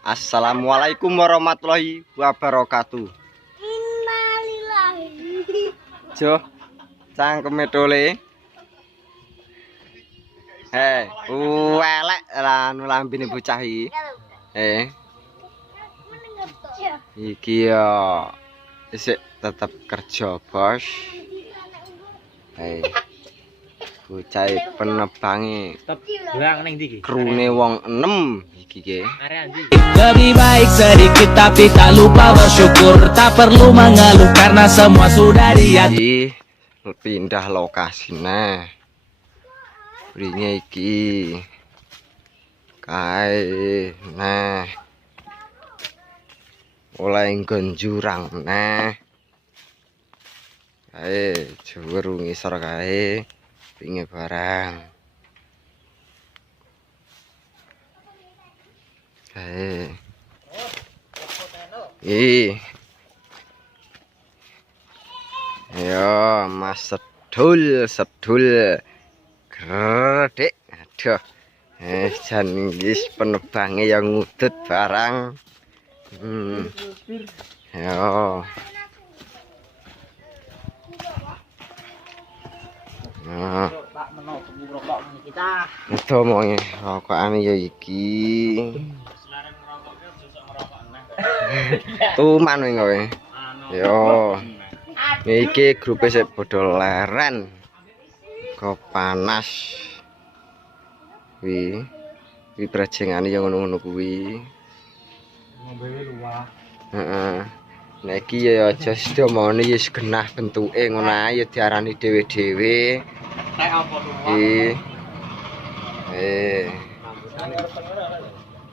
Assalamualaikum warahmatullahi wabarakatuh. Innalillahi. Jo, cangkeme tole. Elek lah nu lambene bocah iki. Iki yo isik tetep kerja, Bos. Bocah penebange Doang ning ndi iki? krune wong 6 iki ge. Area ndi? Lebih baik sedikit tapi tak lupa bersyukur. Tak perlu mengeluh karena semua sudah diatur. Iki pindah lokasi nah. Bringe iki. Kae nah. Oleh nggon jurang nah. Kae juru ngisor kae. Pinge barang. Kae. Ayo Mas sedul gredek. Aduh. Jan wis penebange yang ngudut barang. Ayo. Nah. Pak meno tuku rokok kita. Itu mau rokokane ya iki. Selarang ngerokoknya susah ngerokok neh. Tuman wing kowe. Yo. Iki grupe sik padha leren. Kok panas. Wi brajengane ya ngono-ngono kuwi. Ngombe luwah. Heeh. Nek iki ya aja sedomone ya genah bentuke ngono ae ya diarani dhewe-dhewe. Nek apa luwah?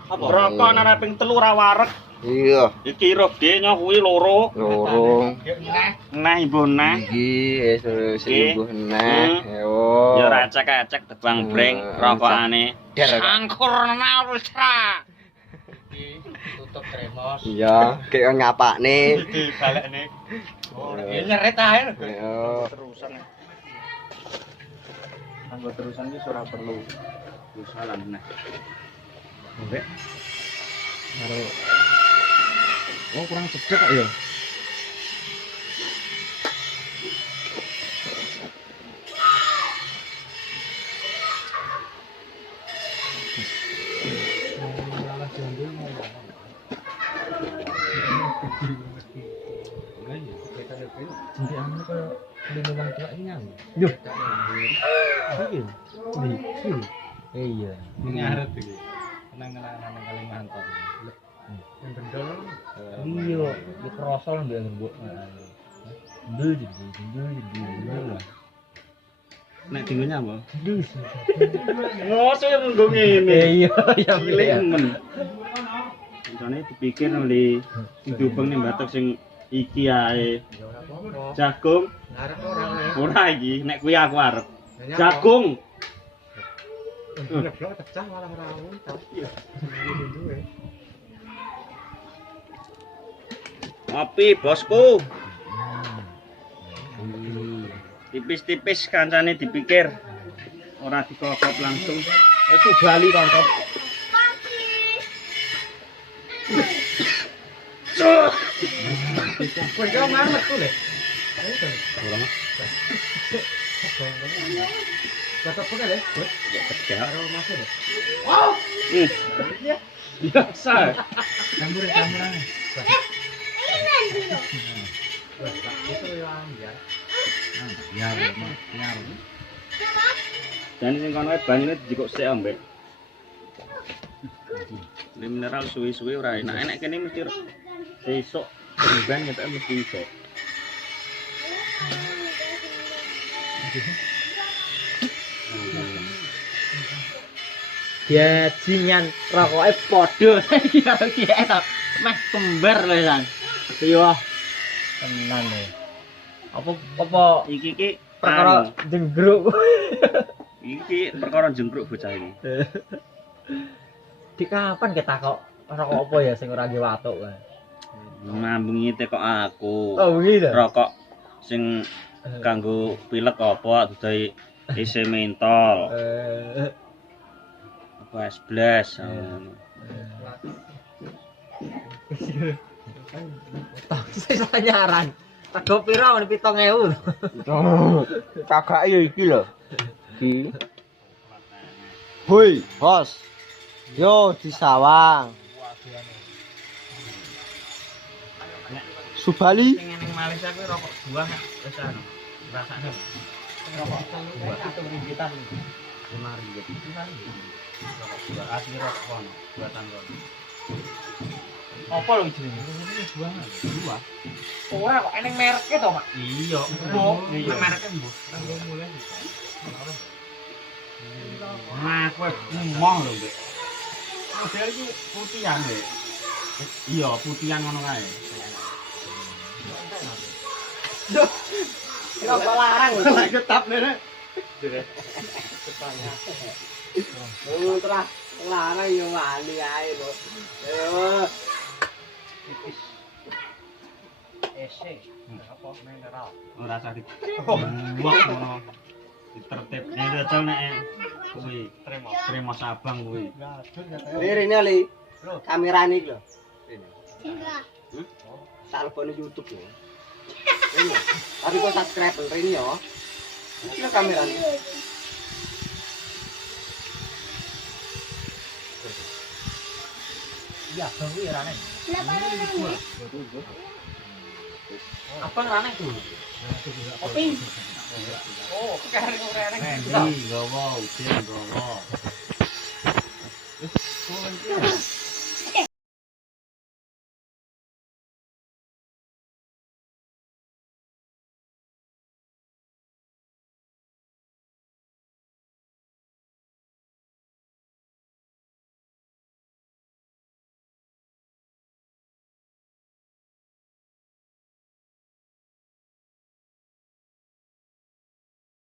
Apa rokok nang ping 3 ra wareg. Iya. Iki rogge nyoh kuwi loro. Nah ibu nah. Iki sembuh nah. Yo. Ya ora ecek-ecek tebang breng rokokane. Angkur nang ra. Tutup tremos. Iya, kayak ngapakne. Iki balekne. Oh, nyeret ae. Yo. Terusan. Anggo terusan iki ora perlu. Wis salam nah. Mbek. Karo oh kurang cedek kok ya. Iya, ngarep iki. Kenang-kenangan nang Kalimantan. Yang gendol. Iya, di krosol mbek mbok. Ndul. Nek dinggo nyapa? Ngoso ya menggo ngene. Iya, ya pilih men. Rencane dipikir oli didubeng ning batok sing iki ae. Jagung. Arep ora iki, nek kuwi aku arep. Jagung. Ngeblok pecah malah rawon tapi ya. Ngopi bosku. Tipis-tipis kancane dipikir ora dikokop langsung. Wis bali kanca. Wis kok mamet ku le. Ora mah. Kata apa deh? Ya, karo masuk deh. Oh. Biasa. Campuran. Dan sing kono banyune dijikuk sik ambek. Ini mineral suwi-suwi ora enak. Enak kene mesti esuk ben ngetek mesti iso. Ya jingan rokoke padha saiki karo kiye to. Meh kembar lho San. Iya. Tenan lho. Apa iki perkara jenggruk. Iki perkara jenggruk bocah iki. Di kapan ketakok rokok apa ya sing ora nge watuk kae. Ngambungi tekok aku. Oh, begitu. Rokok sing kanggo pilek apa dudai isi mentol. Apa es blas. Saya nyaran. Rego piro men 7.000. Kagak iki lho. Iki. Hoi, bos. Yo di sawang. Subali. Sing ning Malaysia kuwi rokok buah wis anu. Rasane. Rokok itu ringgitan. 5 ringgit. Rokok buah asli rokok kono, buatan kono. Apa lho jenenge? Buah. Buah. Ora kok eneng mereke to, Pak? Iya, mbok. Iya, mereke mbok. Kanggo mulai. Nah, kowe emoh lho, Mbak. Model iki putihan, Mbak. Iya, putihan ngono kae. Duh. Kok larang lho. Lah ketap nene. Terus larang yo wani ae lho. Ayo. Ese. Apa mineral? Ora usah di. Wah, ngono. Ditertib. Nek dodol nek kuwi trimo Sabang kuwi. Rene Ali. Kamerane iki lho. Rene. Salpone YouTube lho. Tapi kok subscribe Rene ya. Iki lho kamerane. Iya, kuwi rane. Apa rane tuh? Kopi. Oh, kare rane. Ini gowo, usin gowo.